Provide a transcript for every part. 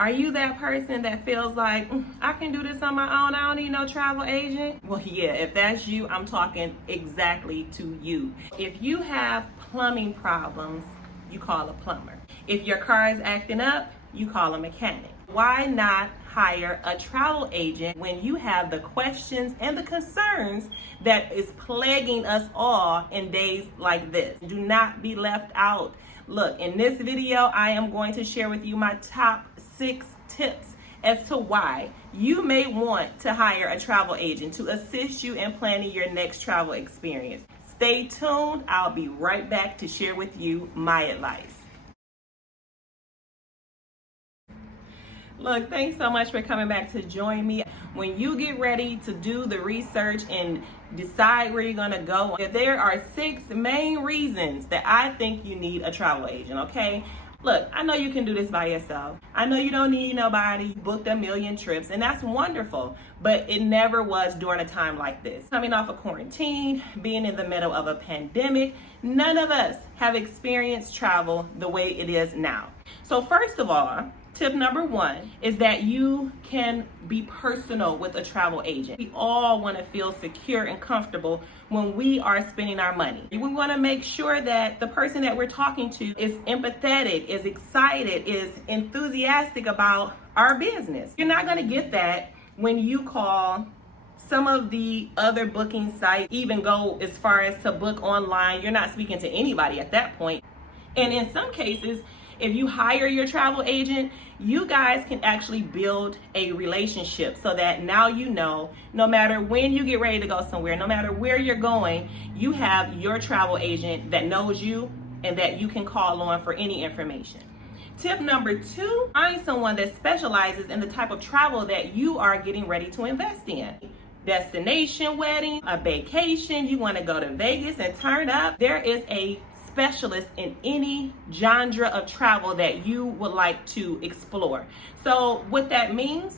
Are you that person that feels like, I can do this on my own, I don't need no travel agent? Well, yeah, if that's you, I'm talking exactly to you. If you have plumbing problems, you call a plumber. If your car is acting up, you call a mechanic. Why not hire a travel agent when you have the questions and the concerns that is plaguing us all in days like this? Do not be left out. Look, in this video, I am going to share with you my top 6 tips as to why you may want to hire a travel agent to assist you in planning your next travel experience. Stay tuned. I'll be right back to share with you my advice. Look, thanks so much for coming back to join me. When you get ready to do the research and decide where you're going to go, there are 6 main reasons that I think you need a travel agent, okay? Look, I know you can do this by yourself. I know you don't need nobody. You booked a million trips, and that's wonderful, but it never was during a time like this. Coming off of quarantine, being in the middle of a pandemic, none of us have experienced travel the way it is now. So first of all, tip number 1 is that you can be personal with a travel agent. We all want to feel secure and comfortable when we are spending our money. We want to make sure that the person that we're talking to is empathetic, is excited, is enthusiastic about our business. You're not going to get that when you call some of the other booking sites, even go as far as to book online. You're not speaking to anybody at that point. And in some cases, if you hire your travel agent, you guys can actually build a relationship so that now you know, no matter when you get ready to go somewhere, no matter where you're going, you have your travel agent that knows you and that you can call on for any information. Tip number 2, find someone that specializes in the type of travel that you are getting ready to invest in. Destination wedding, a vacation, you want to go to Vegas and turn up. There is a specialist in any genre of travel that you would like to explore. So what it means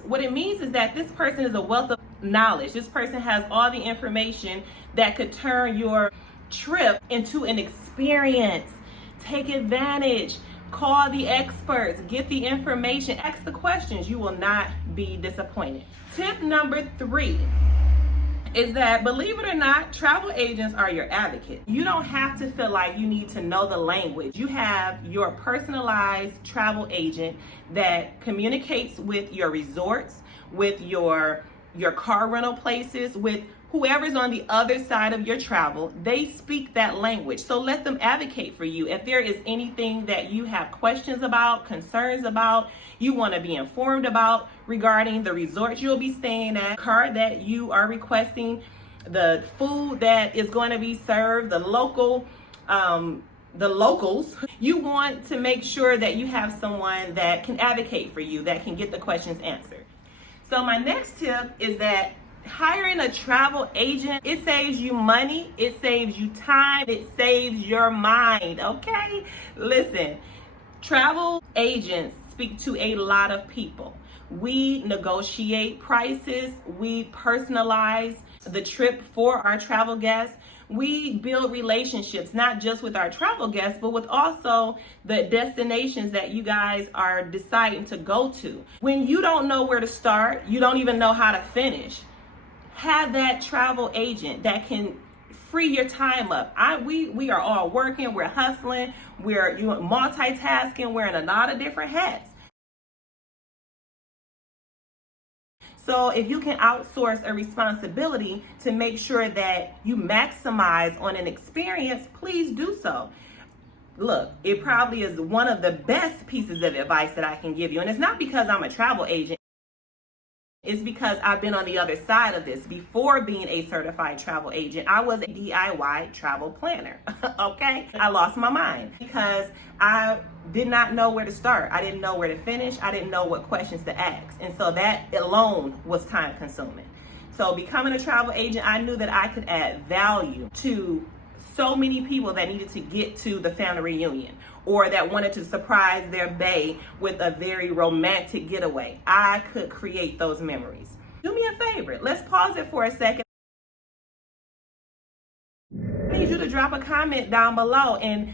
is that this person is a wealth of knowledge. This person has all the information that could turn your trip into an experience. Take advantage. Call the experts. Get the information. Ask the questions. You will not be disappointed. Tip number 3 is that, believe it or not, travel agents are your advocate. You don't have to feel like you need to know the language. You have your personalized travel agent that communicates with your resorts, with your car rental places, with whoever's on the other side of your travel. They speak that language. So let them advocate for you. If there is anything that you have questions about, concerns about, you want to be informed about regarding the resort you'll be staying at, car that you are requesting, the food that is going to be served, the locals, you want to make sure that you have someone that can advocate for you, that can get the questions answered. So my next tip is that hiring a travel agent, it saves you money, it saves you time, it saves your mind, okay? Listen, travel agents speak to a lot of people. We negotiate prices, we personalize the trip for our travel guests. We build relationships, not just with our travel guests, but with also the destinations that you guys are deciding to go to. When you don't know where to start, you don't even know how to finish, have that travel agent that can free your time up. We are all working, we're hustling, we're multitasking, wearing a lot of different hats. So if you can outsource a responsibility to make sure that you maximize on an experience, please do so. Look, it probably is one of the best pieces of advice that I can give you. And it's not because I'm a travel agent. It's because I've been on the other side of this. Before being a certified travel agent, I was a DIY travel planner, okay? I lost my mind because I did not know where to start. I didn't know where to finish. I didn't know what questions to ask. And so that alone was time consuming. So becoming a travel agent, I knew that I could add value to so many people that needed to get to the family reunion or that wanted to surprise their bae with a very romantic getaway. I could create those memories. Do me a favor. Let's pause it for a second. I need you to drop a comment down below and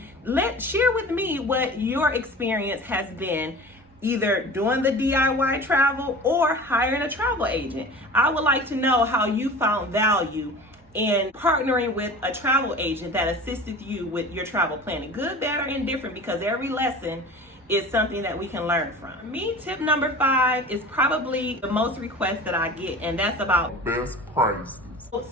share with me what your experience has been either doing the DIY travel or hiring a travel agent. I would like to know how you found value in partnering with a travel agent that assisted you with your travel planning. Good, bad, or indifferent, because every lesson is something that we can learn from. Me, tip number 5 is probably the most requests that I get, and that's about best prices.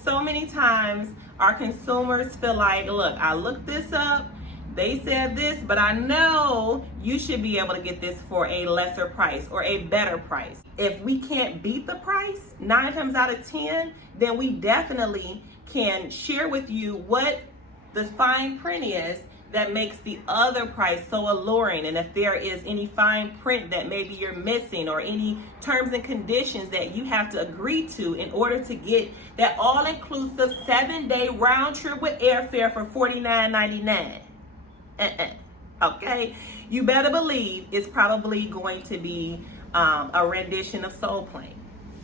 So many times our consumers feel like, look, I looked this up, they said this, but I know you should be able to get this for a lesser price or a better price. If we can't beat the price 9 times out of 10, then we definitely can share with you what the fine print is that makes the other price so alluring. And if there is any fine print that maybe you're missing, or any terms and conditions that you have to agree to in order to get that all-inclusive 7-day round trip with airfare for $49.99. Okay, you better believe it's probably going to be a rendition of Soul Plane.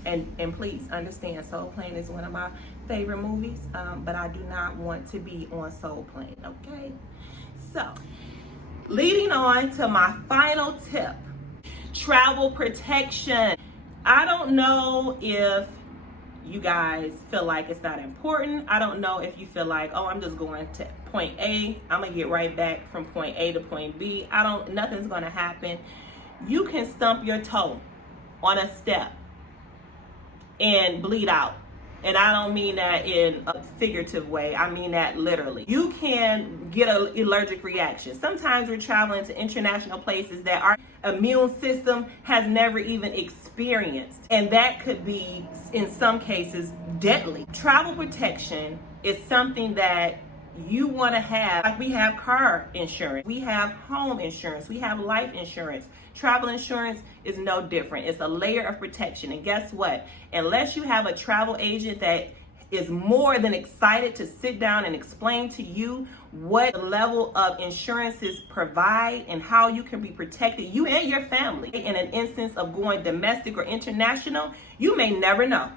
And please understand, Soul Plane is one of my favorite movies, but I do not want to be on Soul Plane, okay? So, leading on to my final tip, travel protection. I don't know if you guys feel like it's not important. I don't know if you feel like, oh, I'm just going to point A, I'm gonna get right back from point A to point B. Nothing's gonna happen. You can stump your toe on a step and bleed out. And I don't mean that in a figurative way. I mean that literally. You can get an allergic reaction. Sometimes we're traveling to international places that our immune system has never even experienced. And that could be, in some cases, deadly. Travel protection is something that you want to have. Like, we have car insurance, we have home insurance, we have life insurance. Travel insurance is no different. It's a layer of protection. And guess what? Unless you have a travel agent that is more than excited to sit down and explain to you what level of insurances provide and how you can be protected, you and your family, in an instance of going domestic or international, you may never know.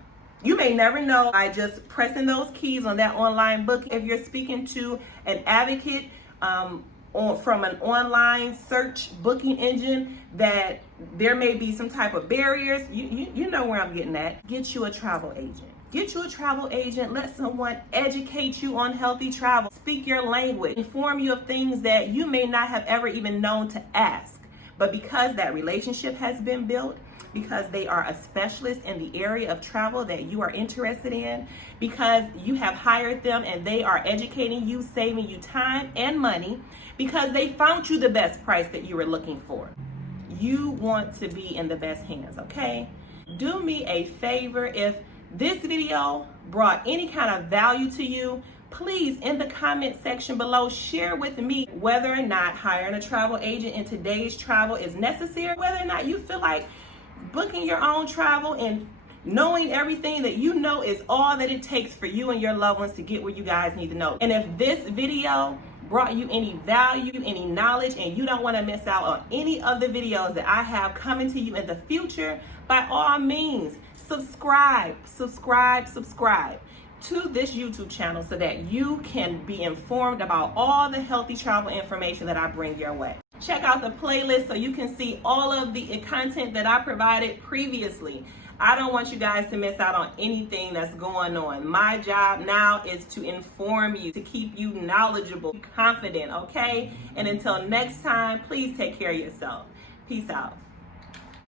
You may never know by just pressing those keys on that online booking. If you're speaking to an advocate from an online search booking engine, that there may be some type of barriers, you know where I'm getting at. Get you a travel agent. Get you a travel agent. Let someone educate you on healthy travel. Speak your language. Inform you of things that you may not have ever even known to ask. But because that relationship has been built, because they are a specialist in the area of travel that you are interested in, because you have hired them and they are educating you, saving you time and money, because they found you the best price that you were looking for. You want to be in the best hands, okay? Do me a favor. If this video brought any kind of value to you, please, in the comment section below, share with me whether or not hiring a travel agent in today's travel is necessary, whether or not you feel like booking your own travel and knowing everything that you know is all that it takes for you and your loved ones to get where you guys need to know. And if this video brought you any value, any knowledge, and you don't want to miss out on any of the videos that I have coming to you in the future, by all means, subscribe to this YouTube channel so that you can be informed about all the healthy travel information that I bring your way. Check out the playlist so you can see all of the content that I provided previously. I don't want you guys to miss out on anything that's going on. My job now is to inform you, to keep you knowledgeable, confident, okay? And until next time, please take care of yourself. Peace out.